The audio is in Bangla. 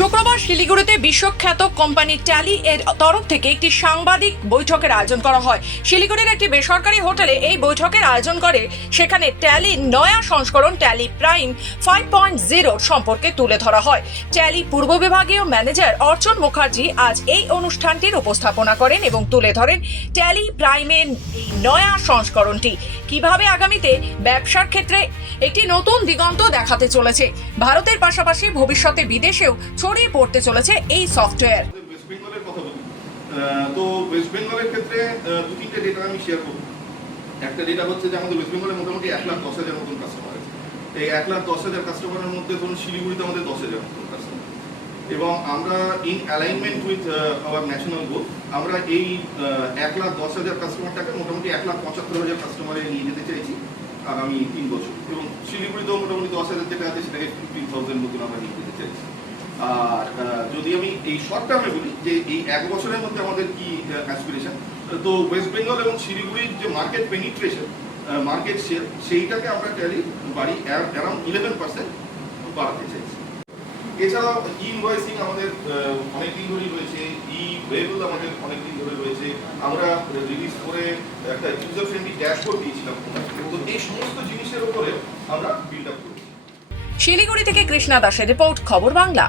শুক্রবার শিলিগুড়িতে বিশ্বখ্যাত কোম্পানি ট্যালি এর তরফ থেকে একটি সাংবাদিক বৈঠকের আয়োজন করা হয়। শিলিগুড়ির একটি বেসরকারি হোটেলে এই বৈঠকের আয়োজন করে, সেখানে ট্যালি নয়া সংস্করণ Tally prime five point zero সম্পর্কে তুলে ধরা হয়। ট্যালি পূর্ব বিভাগীয় ম্যানেজার অর্চন মুখার্জি আজ এই অনুষ্ঠানটির উপস্থাপনা করেন এবং তুলে ধরেন ট্যালি প্রাইমের নয়া সংস্করণটি। কীভাবে আগামীতে ব্যবসার ক্ষেত্রে একটি নতুন দিগন্ত দেখাতে চলেছে? ভারতের পাশাপাশি ভবিষ্যতে বিদেশেও ছড়িয়ে পড়তে চলেছে এই সফটওয়্যার। তো ওয়েস্ট বেঙ্গলের ক্ষেত্রে দু তিনটে ডেটা আমি শেয়ার করব। একটা ডেটা হচ্ছে যে আমাদের ওয়েস্ট বেঙ্গলে মোটামুটি এক লাখ দশ হাজার মতন কাস্টমার আছে। এই এক লাখ দশ হাজার কাস্টমারের মধ্যে ধরুন শিলিগুড়িতে আমাদের দশ হাজার মতন কাস্টমার এবং আমরা in alignment with our national goal আমরা এই এক লাখ দশ হাজার কাস্টমারটাকে মোটামুটি এক লাখ পঁচাত্তর হাজার কাস্টমারে নিয়ে যেতে চাইছি আগামী তিন বছর। এবং শিলিগুড়িতেও মোটামুটি দশ হাজার যেটা আছে, সেটাকে ফিফটিন থাউজেন্ড মতন আমরা নিয়ে যেতে চাইছি। যদি আমি এই শর্ট টার্মে বলি, যে এই এক বছরের মধ্যে আমাদের কি অ্যাসপিরেশন তো ওয়েস্ট বেঙ্গল এবং শিলিগুড়ির যে মার্কেট পেনিট্রেশন মার্কেট শেয়ার সেইটাকে আমরা ট্যালি বাড়ি অ্যারাউন্ড ইলেভেন পার্সেন্ট বাড়াতে চাইছি। এছাড়াও ই ইনভয়েসিং আমাদের অনেক দিন ধরেই রয়েছে ই ওয়েবল আমাদের অনেক দিন ধরে রয়েছে। আমরা রিলিজ করে একটা ইউজার ফ্রেন্ডলি ড্যাশবোর্ড দিয়েছিলাম তো এই সমস্ত জিনিসের উপরে আমরা বিল্ড আপ করেছি। শিলিগুড়ি থেকে কৃষ্ণা দাসের রিপোর্ট, খবর বাংলা।